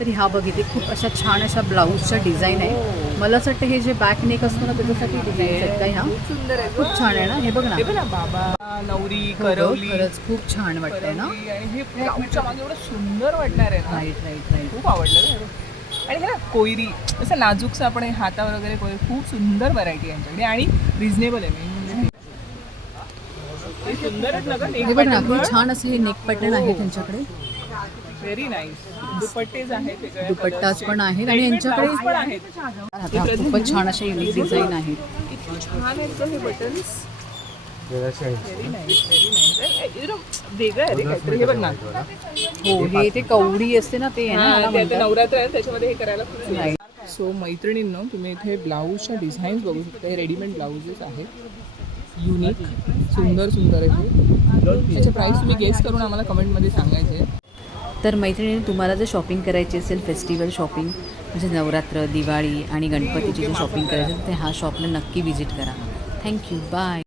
तर ह्या बघ इथे खूप अशा छान अशा ब्लाऊजच्या डिझाईन आहे. मला असं वाटतं हे जे बॅक नेक असतो ना त्याच्यासाठी डिझाईन आहेत का ह्या. सुंदर आहे. खूप छान आहे ना हे बघ ना. हे बघ ना बाबा नवरी हो गं, करवली खरंच खूप छान वाटतंय ना. करवली आणि हे ब्लाऊजच्या मागे एवढं सुंदर वाटणार आहे ना. Right right right. खूप आवडलं रे. आणि हे ना कोयरी असं नाजूकसं आपण हे हातावर वगैरे खूप सुंदर व्हरायटी आहे यांच्याकडे आणि रिझनेबल आहे मेन म्हणजे हे सुंदर आहेत ना गं हे बघ ना खूप छान असं हे नेक पॅटर्न आहे त्यांच्याकडे. Very nice. दुपट्टेज आहेत वेगळ्या दुपट्टाच पण आहेत आणि Readymade यांच्याकडे blouse पण आहेत. आता खूपच छान अशा युनिक डिझाईन आहेत. किती छान आहेत गं हे बटन्स. व्हेरी नाईस वेगळं आहे रे काहीतरी. हे बघ ना हो हे ते कवडी असते ना ते आहे ना मला ते आता म्हणतात. नवरात्र आहे त्याच्यामध्ये हे करायला खूप Right. सो मैत्रिणींनो तुम्ही इथे ब्लाऊजच्या डिझाईन्स बघू शकता. हे रेडीमेड ब्लाउजेस आहेत युनिक सुंदर सुंदर आहे ते. त्याचे प्राईस तुम्ही गेस करून आम्हाला कमेंटमध्ये सांगायचे. तर मैत्रिणी तुम्हाला जर शॉपिंग करायची असेल फेस्टिवल शॉपिंग म्हणजे नवरात्र दिवाळी आणि गणपतीची जर शॉपिंग करायची असेल तर ह्या शॉपला नक्की विजिट करा. Thank you bye.